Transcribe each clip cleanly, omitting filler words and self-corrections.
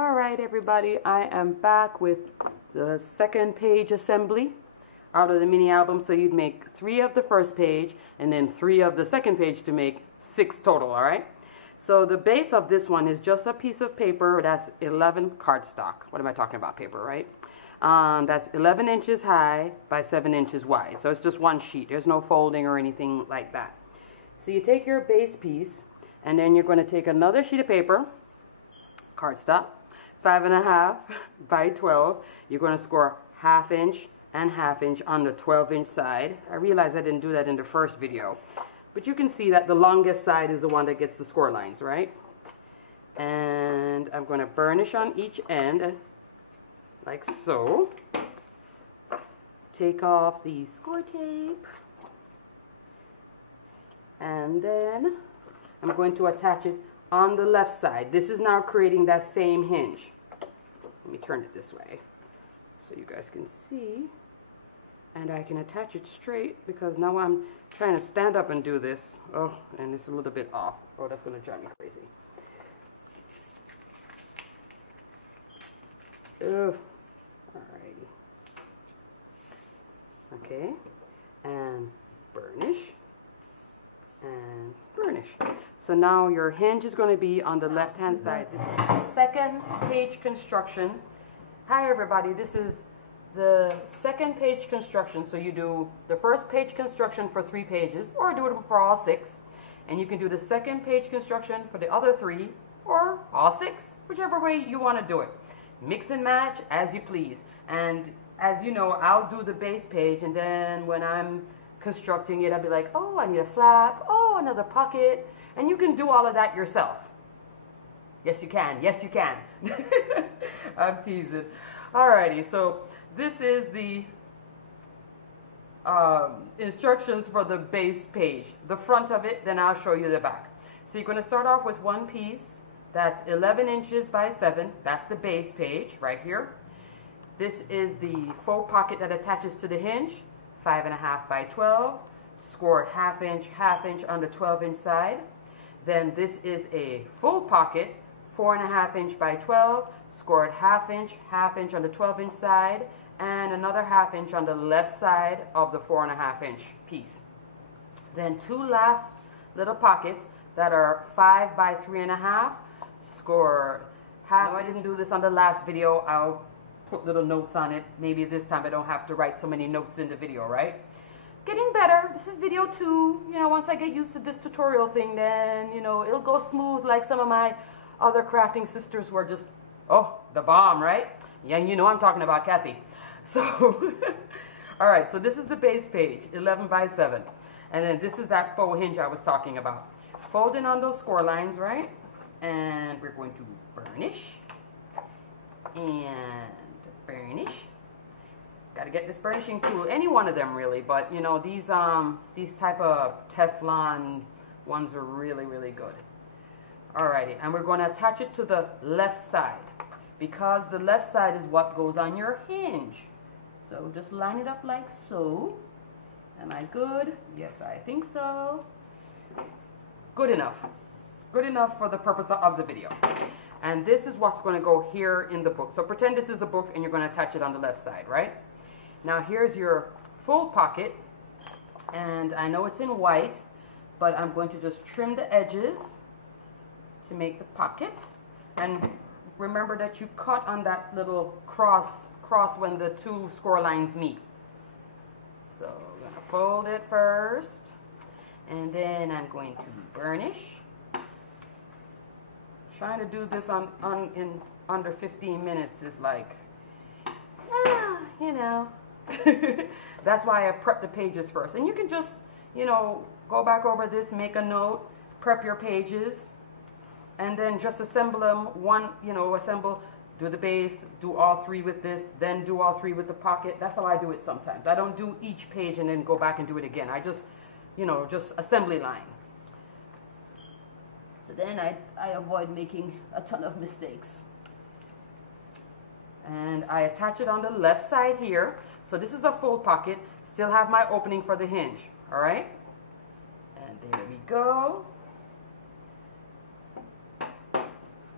All right, everybody, I am back with the second page assembly out of the mini album. So you'd make 3 of the first page and then 3 of the second page to make 6 total, all right? So the base of this one is just a piece of paper that's 11 cardstock. What am I talking about? Paper, right? That's 11 inches high by 7 inches wide. So it's just one sheet. There's no folding or anything like that. So you take your base piece and then you're going to take another sheet of paper, cardstock, 5.5 by 12. You're going to score 1/2 inch and 1/2 inch on the 12-inch side. I realize I didn't do that in the first video, but you can see that the longest side is the one that gets the score lines, right? And I'm going to burnish on each end like so. Take off the score tape, and then I'm going to attach it on the left side. This is now creating that same hinge. Let me turn it this way so you guys can see. And I can attach it straight because now I'm trying to stand up and do this. Oh, and it's a little bit off. Oh, that's going to drive me crazy. Oh, alrighty. Okay, and burnish. And burnish. So now your hinge is going to be on the left hand side. This is second page construction. Hi everybody, this is the second page construction. So you do the first page construction for 3 pages, or do it for all 6, and you can do the second page construction for the other 3 or all 6, whichever way you want to do it. Mix and match as you please. And as you know, I'll do the base page, and then when I'm constructing it, I'll be like, oh, I need a flap, oh, another pocket, and you can do all of that yourself. Yes, you can. Yes, you can. I'm teasing. Alrighty, so this is the instructions for the base page, the front of it, then I'll show you the back. So you're going to start off with one piece that's 11 inches by 7. That's the base page right here. This is the faux pocket that attaches to the hinge. 5.5 by 12, scored 1/2 inch on the 12-inch side. Then this is a full pocket, 4.5 inch by 12, scored 1/2 inch on the 12-inch side, and another 1/2 inch on the left side of the 4.5 inch piece. Then 2 last little pockets that are 5 by 3.5, scored 1/2. No, I didn't do this on the last video. I'll put little notes on it. Maybe this time I don't have to write so many notes in the video, right? Getting better. This is video 2. You know, once I get used to this tutorial thing, then, you know, it'll go smooth like some of my other crafting sisters who are just, oh, the bomb, right? Yeah, you know I'm talking about Kathy. So, all right, so this is the base page, 11 by 7. And then this is that faux hinge I was talking about. Folding on those score lines, right? And we're going to burnish. And burnish. Got to get this burnishing tool, any one of them really, but you know, these type of Teflon ones are really, really good. Alrighty, and we're going to attach it to the left side because the left side is what goes on your hinge. So just line it up like so. Am I good? Yes, I think so. Good enough. Good enough for the purpose of the video. And this is what's going to go here in the book. So pretend this is a book and you're going to attach it on the left side, right? Now here's your full pocket. And I know it's in white, but I'm going to just trim the edges to make the pocket. And remember that you cut on that little cross when the 2 score lines meet. So I'm going to fold it first. And then I'm going to burnish. Trying to do this in under 15 minutes is like, you know. That's why I prep the pages first. And you can just, you know, go back over this, make a note, prep your pages, and then just assemble them assemble, do the base, do all 3 with this, then do all 3 with the pocket. That's how I do it sometimes. I don't do each page and then go back and do it again. I just, you know, just assembly line. So then I avoid making a ton of mistakes. And I attach it on the left side here. So this is a full pocket. Still have my opening for the hinge. All right? And there we go.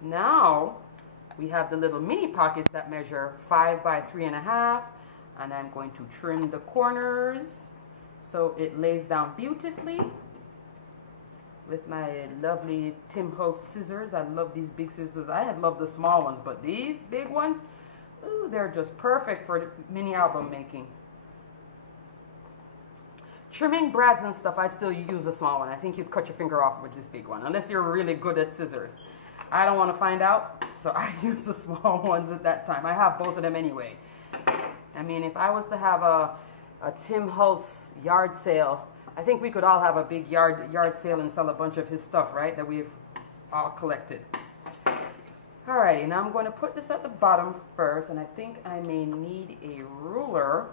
Now we have the little mini pockets that measure 5 by 3.5, and I'm going to trim the corners so it lays down beautifully with my lovely Tim Holtz scissors. I love these big scissors. I had loved the small ones, but these big ones, ooh, they're just perfect for mini album making. Trimming brads and stuff, I'd still use a small one. I think you'd cut your finger off with this big one, unless you're really good at scissors. I don't want to find out, so I use the small ones at that time. I have both of them anyway. I mean, if I was to have a Tim Holtz yard sale, I think we could all have a big yard sale and sell a bunch of his stuff, right, that we've all collected. Alrighty, now I'm going to put this at the bottom first, and I think I may need a ruler,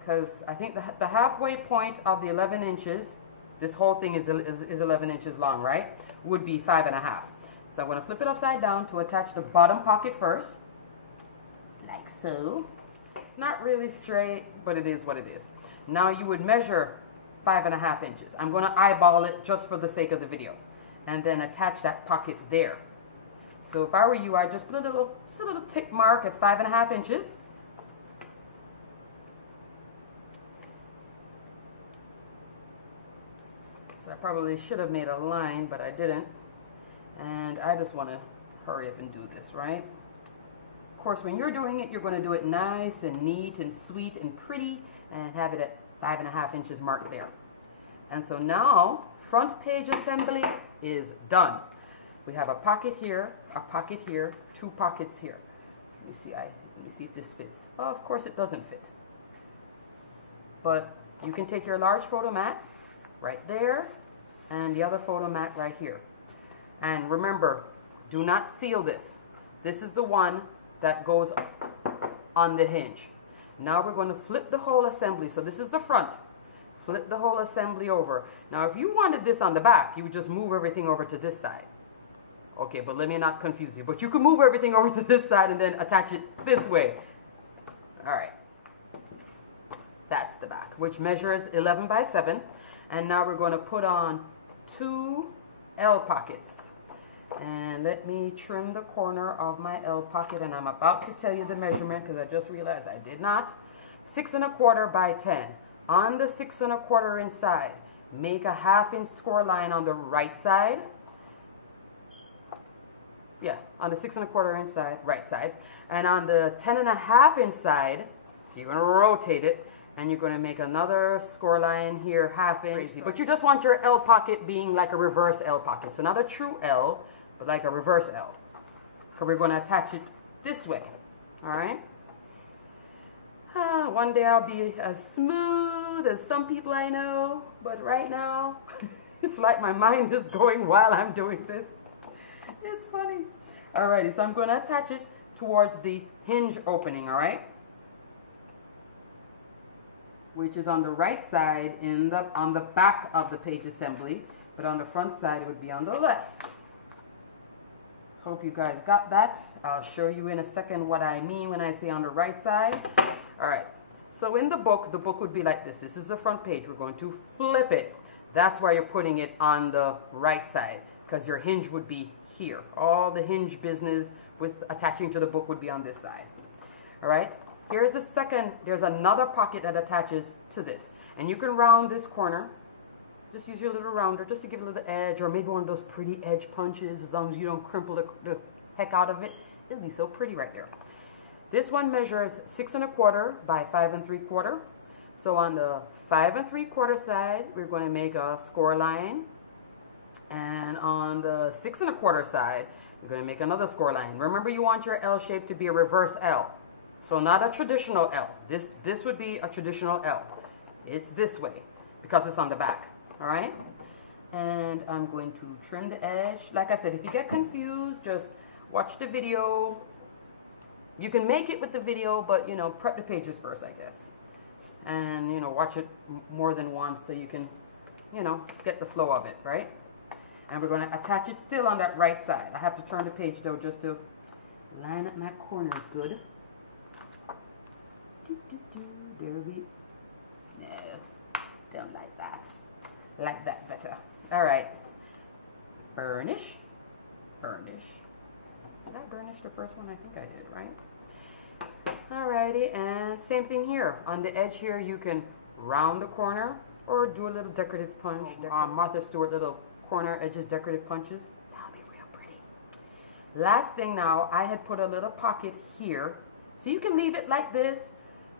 because I think the halfway point of the 11 inches, this whole thing is 11 inches long, right, would be 5.5. So I'm going to flip it upside down to attach the bottom pocket first, like so. It's not really straight, but it is what it is. Now you would measure 5.5 inches. I'm going to eyeball it just for the sake of the video, and then attach that pocket there. So if I were you, I'd just put a little tick mark at 5.5 inches. So I probably should have made a line, but I didn't. And I just want to hurry up and do this, right? Of course, when you're doing it, you're going to do it nice and neat and sweet and pretty, and have it at 5.5 inches marked there. And so now, front page assembly is done. We have a pocket here, 2 pockets here. Let me see if this fits. Oh, of course it doesn't fit. But you can take your large photo mat right there, and the other photo mat right here. And remember, do not seal this. This is the one that goes on the hinge. Now we're going to flip the whole assembly. So this is the front. Flip the whole assembly over. Now if you wanted this on the back, you would just move everything over to this side. Okay, but let me not confuse you. But you can move everything over to this side and then attach it this way. All right. That's the back, which measures 11 by 7. And now we're going to put on 2 L pockets. And let me trim the corner of my L pocket, and I'm about to tell you the measurement because I just realized I did not. 6 1/4 by 10. On the 6 1/4 inside, make a 1/2 inch score line on the right side. Yeah, on the 6 1/4 inside, right side. And on the 10 1/2 inside, so you're going to rotate it, and you're going to make another score line here, 1/2 inch. Crazy. But you just want your L pocket being like a reverse L pocket. So not a true L, but like a reverse L. Because we're going to attach it this way. All right? One day I'll be as smooth as some people I know. But right now, it's like my mind is going while I'm doing this. It's funny. Alrighty, so I'm going to attach it towards the hinge opening, all right? Which is on the right side on the back of the page assembly, but on the front side it would be on the left. Hope you guys got that. I'll show you in a second what I mean when I say on the right side. All right, so in the book would be like this. This is the front page. We're going to flip it. That's why you're putting it on the right side, because your hinge would be here. All the hinge business with attaching to the book would be on this side. All right, here's the second. There's another pocket that attaches to this, and you can round this corner. Just use your little rounder just to give it a little edge, or maybe one of those pretty edge punches. As long as you don't crimple the heck out of it, it'll be so pretty right there. This one measures 6 1/4 by 5 3/4. So on the 5 3/4 side, we're going to make a score line. And on the 6 1/4 side, we're going to make another score line. Remember, you want your L shape to be a reverse L. So not a traditional L. This would be a traditional L. It's this way because it's on the back. All right? And I'm going to trim the edge. Like I said, if you get confused, just watch the video. You can make it with the video, but, you know, prep the pages first, I guess. And, you know, watch it more than once so you can, you know, get the flow of it, right? And we're going to attach it still on that right side. I have to turn the page, though, just to line up my corners good. There we... No, don't like that. Like that better. All right. Burnish. Burnish. Did I burnish the first one? I think I did, right? Alrighty, and same thing here. On the edge here, you can round the corner or do a little decorative punch. Martha Stewart little corner edges decorative punches. That'll be real pretty. Last thing now, I had put a little pocket here. So you can leave it like this,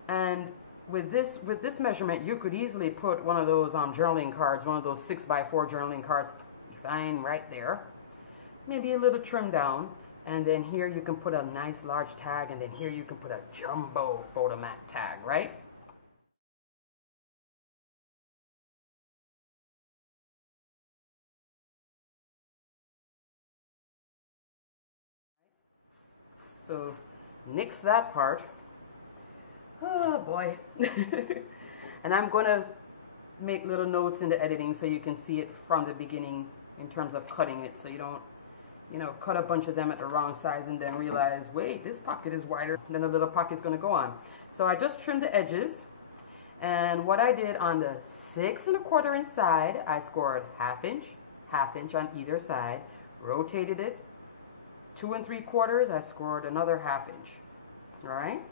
and with this measurement, you could easily put one of those journaling cards, one of those 6x4 journaling cards, fine right there. Maybe a little trim down. And then here you can put a nice large tag, and then here you can put a jumbo Fotomat tag, right? So nix that part. Oh boy. And I'm going to make little notes in the editing so you can see it from the beginning in terms of cutting it, so you don't, you know, cut a bunch of them at the wrong size and then realize, wait, this pocket is wider than the little pocket's going to go on. So I just trimmed the edges, and what I did on the 6 1/4 inch side, I scored half inch on either side, rotated it. 2 3/4, I scored another half inch. All right.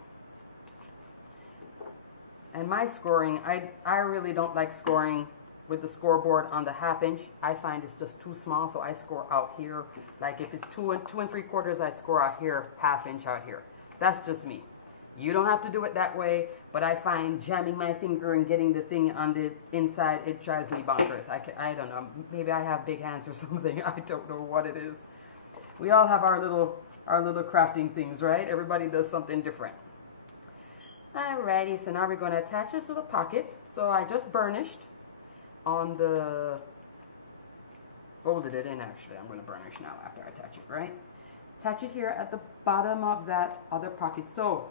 And my scoring, I really don't like scoring with the scoreboard on the half inch. I find it's just too small, so I score out here. Like if it's 2 3/4, I score out here, half inch out here. That's just me. You don't have to do it that way, but I find jamming my finger and getting the thing on the inside, it drives me bonkers. I don't know, maybe I have big hands or something. I don't know what it is. We all have our little crafting things, right? Everybody does something different. Alrighty, so now we're going to attach this little pocket. So I just burnished on the, folded it in actually. I'm going to burnish now after I attach it, right? Attach it here at the bottom of that other pocket. So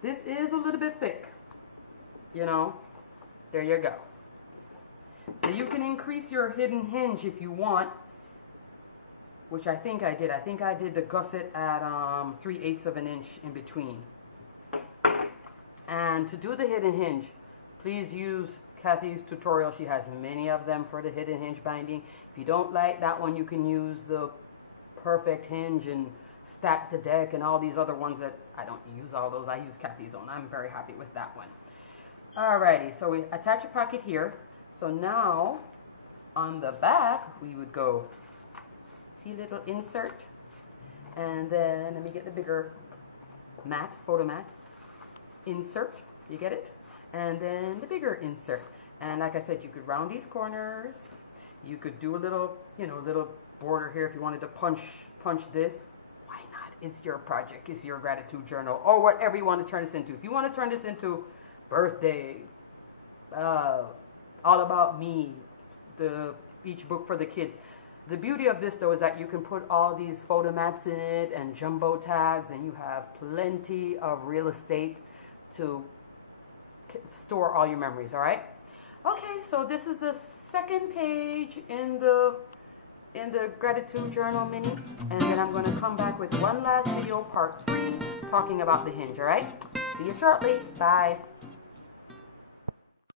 this is a little bit thick, you know. There you go. So you can increase your hidden hinge if you want, which I think I did. I think I did the gusset at 3/8 of an inch in between. And to do the hidden hinge, please use Kathy's tutorial. She has many of them for the hidden hinge binding. If you don't like that one, you can use the perfect hinge and stack the deck and all these other ones that I don't use all those. I use Kathy's own. I'm very happy with that one. Alrighty, so we attach a pocket here. So now on the back, we would go, see little insert, and then let me get the bigger mat, Fotomat. Insert, you get it? And then the bigger insert. And like I said, you could round these corners. You could do a little, you know, little border here if you wanted to punch this. Why not? It's your project. It's your gratitude journal, or whatever you want to turn this into. If you want to turn this into birthday, all about me, each book for the kids. The beauty of this, though, is that you can put all these Fotomats in it and jumbo tags, and you have plenty of real estate to store all your memories, all right? Okay, so this is the second page in the gratitude journal mini, and then I'm going to come back with one last video, part 3, talking about the hinge, all right? See you shortly. Bye.